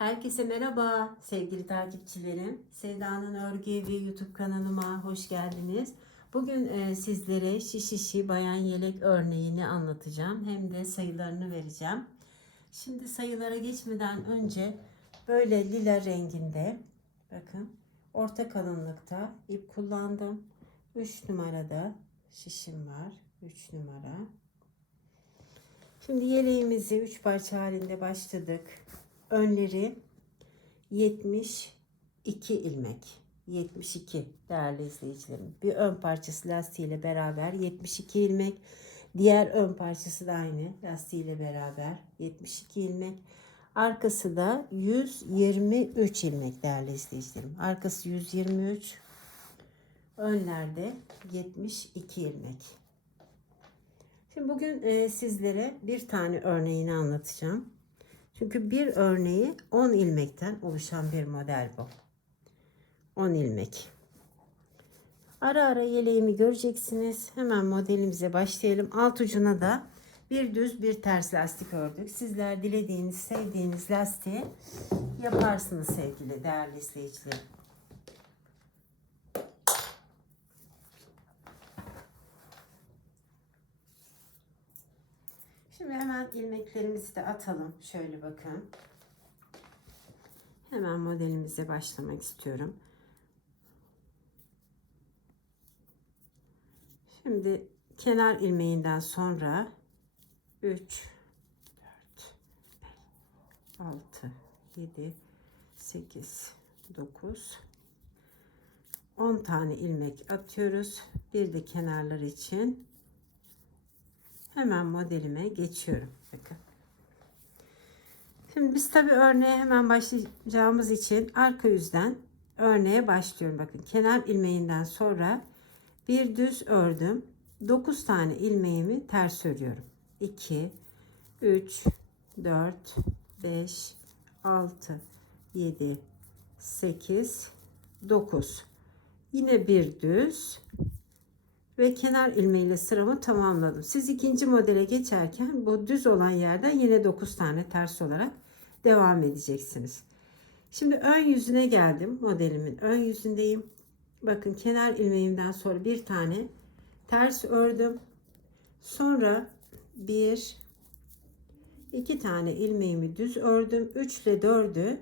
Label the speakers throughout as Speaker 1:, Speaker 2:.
Speaker 1: Herkese merhaba sevgili takipçilerim. Sevda'nın Örgü Evi YouTube kanalıma hoş geldiniz. Bugün e, sizlere şişişi bayan yelek örneğini anlatacağım. Hem de sayılarını vereceğim. Şimdi sayılara geçmeden önce böyle lila renginde bakın orta kalınlıkta ip kullandım. 3 numarada şişim var. 3 numara. Şimdi yeleğimizi 3 parça halinde başladık. Önleri 72 ilmek. 72 değerli izleyicilerim. Bir ön parçası lastiğiyle beraber 72 ilmek. Diğer ön parçası da aynı lastiğiyle beraber 72 ilmek. Arkası da 123 ilmek değerli izleyicilerim. Arkası 123. Önlerde 72 ilmek. Şimdi bugün e, sizlere bir tane örneğini anlatacağım. Çünkü bir örneği 10 ilmekten oluşan bir model bu. 10 ilmek. Ara ara yeleğimi göreceksiniz. Hemen modelimize başlayalım. Alt ucuna da bir düz bir ters lastik ördük. Sizler dilediğiniz, sevdiğiniz lastiği yaparsınız sevgili değerli izleyicilerim. Şimdi hemen ilmeklerimizi de atalım. Şöyle bakın. Hemen modelimize başlamak istiyorum. Şimdi kenar ilmeğinden sonra 3 4 6 7 8 9 10 tane ilmek atıyoruz. Bir de kenarlar için Hemen modelime geçiyorum. Bakın. Şimdi biz tabi örneğe hemen başlayacağımız için arka yüzden örneğe başlıyorum. Bakın kenar ilmeğinden sonra bir düz ördüm. 9 tane ilmeğimi ters örüyorum. 2 3 4 5 6 7 8 9 yine bir düz ve kenar ilmeğiyle sıramı tamamladım. Siz ikinci modele geçerken bu düz olan yerden yine 9 tane ters olarak devam edeceksiniz. Şimdi ön yüzüne geldim. Modelimin ön yüzündeyim. Bakın kenar ilmeğimden sonra bir tane ters ördüm. Sonra bir iki tane ilmeğimi düz ördüm. 3 ile 4'ü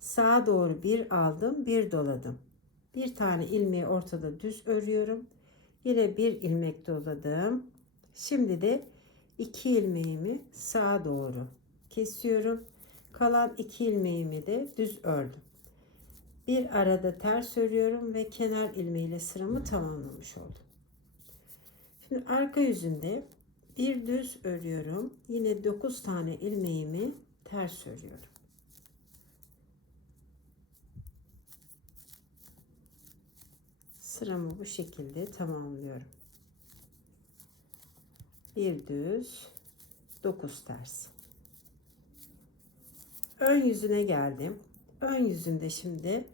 Speaker 1: sağa doğru bir aldım, bir doladım. Bir tane ilmeği ortada düz örüyorum. Yine bir ilmek doladım. Şimdi de iki ilmeğimi sağa doğru kesiyorum. Kalan iki ilmeğimi de düz ördüm. Bir arada ters örüyorum ve kenar ilmeğiyle sıramı tamamlamış oldum. Şimdi arka yüzünde bir düz örüyorum. Yine 9 tane ilmeğimi ters örüyorum. Sıramı bu şekilde tamamlıyorum. Bir düz, 9 ters. Ön yüzüne geldim. Ön yüzünde şimdi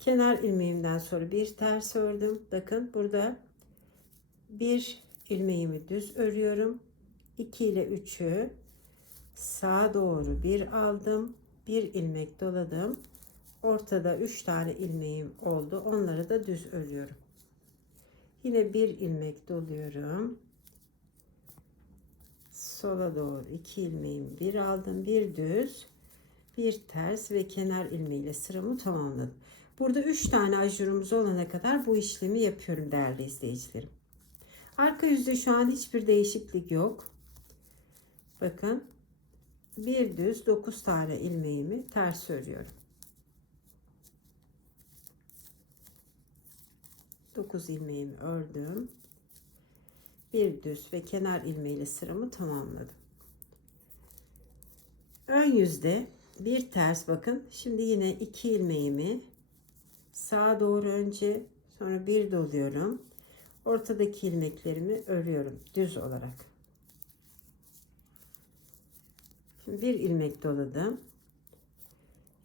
Speaker 1: kenar ilmeğimden sonra bir ters ördüm. Bakın burada bir ilmeğimi düz örüyorum. 2 ile 3'ü sağa doğru bir aldım. Bir ilmek doladım. Ortada 3 tane ilmeğim oldu. Onları da düz örüyorum. Yine bir ilmek doluyorum. Sola doğru 2 ilmeğimi bir aldım. Bir düz, bir ters ve kenar ilmeğiyle sıramı tamamladım. Burada 3 tane ajurumuz olana kadar bu işlemi yapıyorum değerli izleyicilerim. Arka yüzde şu an hiçbir değişiklik yok. Bakın bir düz 9 tane ilmeğimi ters örüyorum. 9 ilmeğimi ördüm. Bir düz ve kenar ilmeğiyle sıramı tamamladım. Ön yüzde bir ters bakın. Şimdi yine iki ilmeğimi sağa doğru önce sonra bir doluyorum. Ortadaki ilmeklerimi örüyorum düz olarak. Şimdi bir ilmek doladım.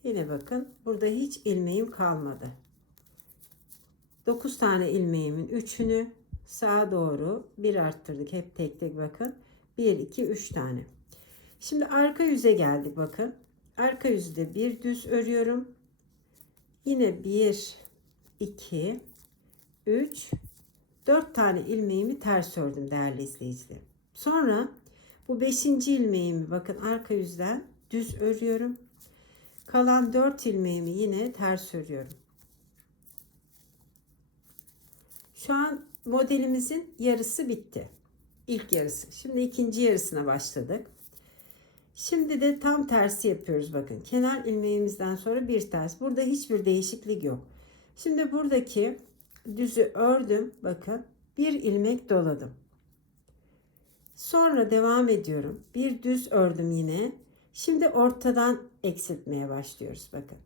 Speaker 1: Yine bakın burada hiç ilmeğim kalmadı. 9 tane ilmeğimin 3'ünü sağa doğru bir arttırdık. Hep tek tek bakın. 1, 2, 3 tane. Şimdi arka yüze geldik bakın. arka yüzde bir düz örüyorum. Yine 1 2 3 4 tane ilmeğimi ters ördüm değerli izleyicilerim. Sonra bu 5. ilmeğimi bakın arka yüzden düz örüyorum. Kalan 4 ilmeğimi yine ters örüyorum. Şu an modelimizin yarısı bitti. İlk yarısı. Şimdi ikinci yarısına başladık. Şimdi de tam tersi yapıyoruz bakın. Kenar ilmeğimizden sonra bir ters. Burada hiçbir değişiklik yok. Şimdi buradaki düzü ördüm. Bakın bir ilmek doladım. Sonra devam ediyorum. Bir düz ördüm yine. Şimdi ortadan eksiltmeye başlıyoruz bakın.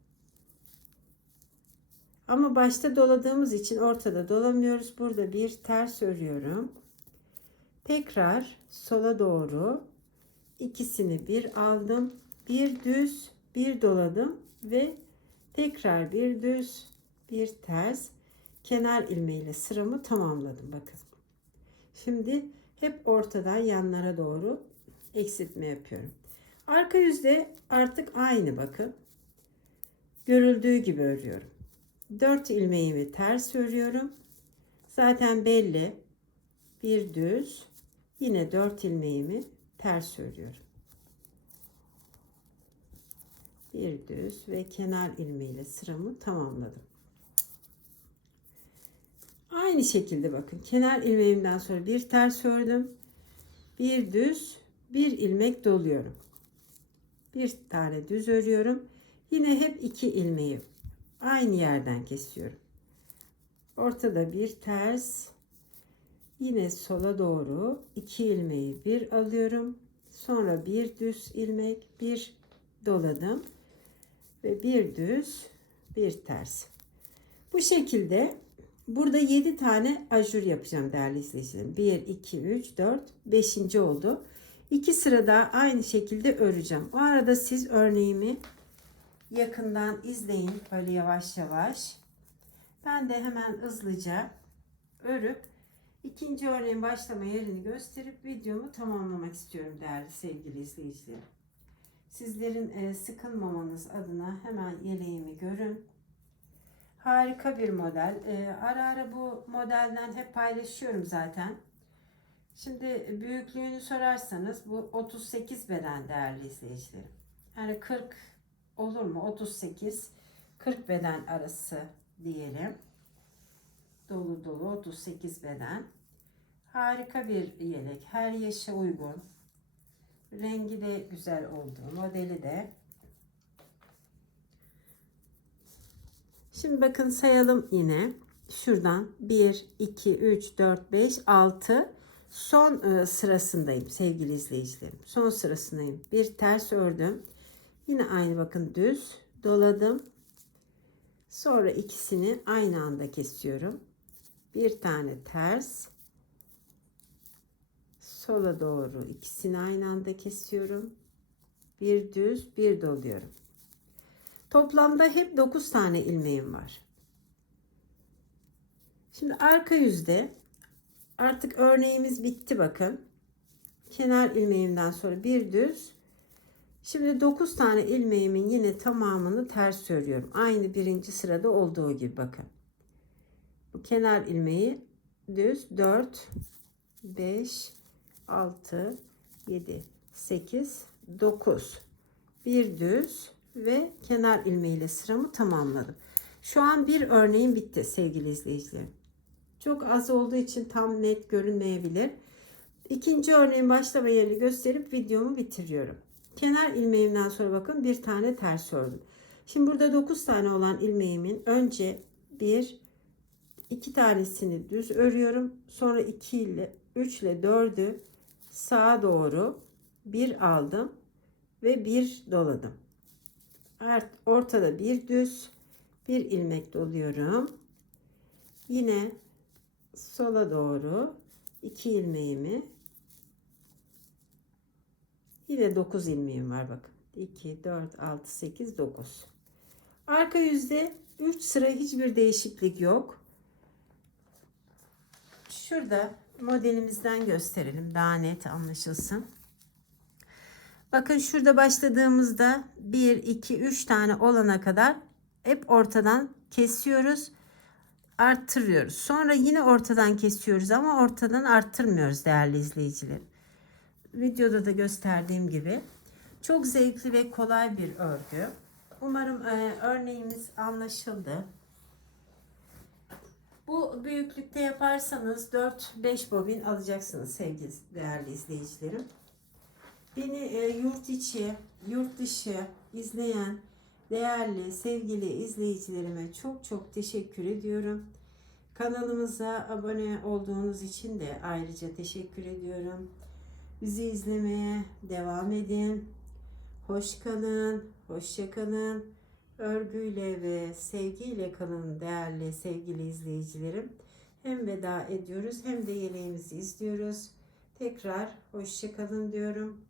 Speaker 1: Ama başta doladığımız için ortada dolamıyoruz. Burada bir ters örüyorum. Tekrar sola doğru ikisini bir aldım. Bir düz, bir doladım ve tekrar bir düz, bir ters kenar ilmeğiyle sıramı tamamladım bakın. Şimdi hep ortadan yanlara doğru eksiltme yapıyorum. Arka yüzde artık aynı bakın. Görüldüğü gibi örüyorum. 4 ilmeğimi ters örüyorum. Zaten belli. Bir düz. Yine 4 ilmeğimi ters örüyorum. Bir düz ve kenar ilmeğiyle sıramı tamamladım. Aynı şekilde bakın kenar ilmeğimden sonra bir ters ördüm. Bir düz, bir ilmek doluyorum. Bir tane düz örüyorum. Yine hep iki ilmeği aynı yerden kesiyorum. Ortada bir ters, yine sola doğru iki ilmeği bir alıyorum. Sonra bir düz ilmek, bir doladım ve bir düz, bir ters. Bu şekilde burada 7 tane ajur yapacağım değerli izleyicilerim. 1, 2, 3, 4, 5. oldu. 2 sıra daha aynı şekilde öreceğim. O arada siz örneğimi yakından izleyin böyle yavaş yavaş. Ben de hemen hızlıca örüp ikinci örneğin başlama yerini gösterip videomu tamamlamak istiyorum değerli sevgili izleyicilerim. Sizlerin e, sıkılmamanız adına hemen yeleğimi görün. Harika bir model. E, ara ara bu modelden hep paylaşıyorum zaten. Şimdi büyüklüğünü sorarsanız bu 38 beden değerli izleyicilerim. Yani 40 olur mu? 38 40 beden arası diyelim. Dolu dolu 38 beden. Harika bir yelek. Her yaşa uygun. Rengi de güzel oldu. Modeli de. Şimdi bakın sayalım yine. Şuradan 1, 2, 3, 4, 5, 6 son e, sırasındayım sevgili izleyicilerim. Son sırasındayım. Bir ters ördüm. Yine aynı bakın düz doladım. Sonra ikisini aynı anda kesiyorum. Bir tane ters. Sola doğru ikisini aynı anda kesiyorum. Bir düz, bir doluyorum. Toplamda hep 9 tane ilmeğim var. Şimdi arka yüzde artık örneğimiz bitti bakın. Kenar ilmeğimden sonra bir düz. Şimdi 9 tane ilmeğimin yine tamamını ters örüyorum. Aynı birinci sırada olduğu gibi bakın. Bu kenar ilmeği düz 4 5 6 7 8 9 bir düz ve kenar ilmeğiyle sıramı tamamladım. Şu an bir örneğim bitti sevgili izleyicilerim. Çok az olduğu için tam net görünmeyebilir. İkinci örneğin başlama yerini gösterip videomu bitiriyorum. Kenar ilmeğimden sonra bakın bir tane ters ördüm. Şimdi burada 9 tane olan ilmeğimin önce bir iki tanesini düz örüyorum. Sonra 2 ile 3 ile 4'ü sağa doğru bir aldım ve bir doladım. Ortada bir düz bir ilmek doluyorum. Yine sola doğru iki ilmeğimi yine 9 ilmeğim var bakın 2 4 6 8 9 arka yüzde 3 sıra hiçbir değişiklik yok şurada modelimizden gösterelim daha net anlaşılsın Bakın şurada başladığımızda 1, 2, 3 tane olana kadar hep ortadan kesiyoruz. Arttırıyoruz. Sonra yine ortadan kesiyoruz ama ortadan arttırmıyoruz değerli izleyiciler. Videoda da gösterdiğim gibi. Çok zevkli ve kolay bir örgü. Umarım e, örneğimiz anlaşıldı. Bu büyüklükte yaparsanız 4-5 bobin alacaksınız sevgili değerli izleyicilerim. Beni e, yurt içi, yurt dışı izleyen değerli sevgili izleyicilerime çok çok teşekkür ediyorum. Kanalımıza abone olduğunuz için de ayrıca teşekkür ediyorum. Bizi izlemeye devam edin. Hoş kalın, hoşça kalın. Örgüyle ve sevgiyle kalın değerli sevgili izleyicilerim. Hem veda ediyoruz hem de yeleğimizi izliyoruz. Tekrar hoşça kalın diyorum.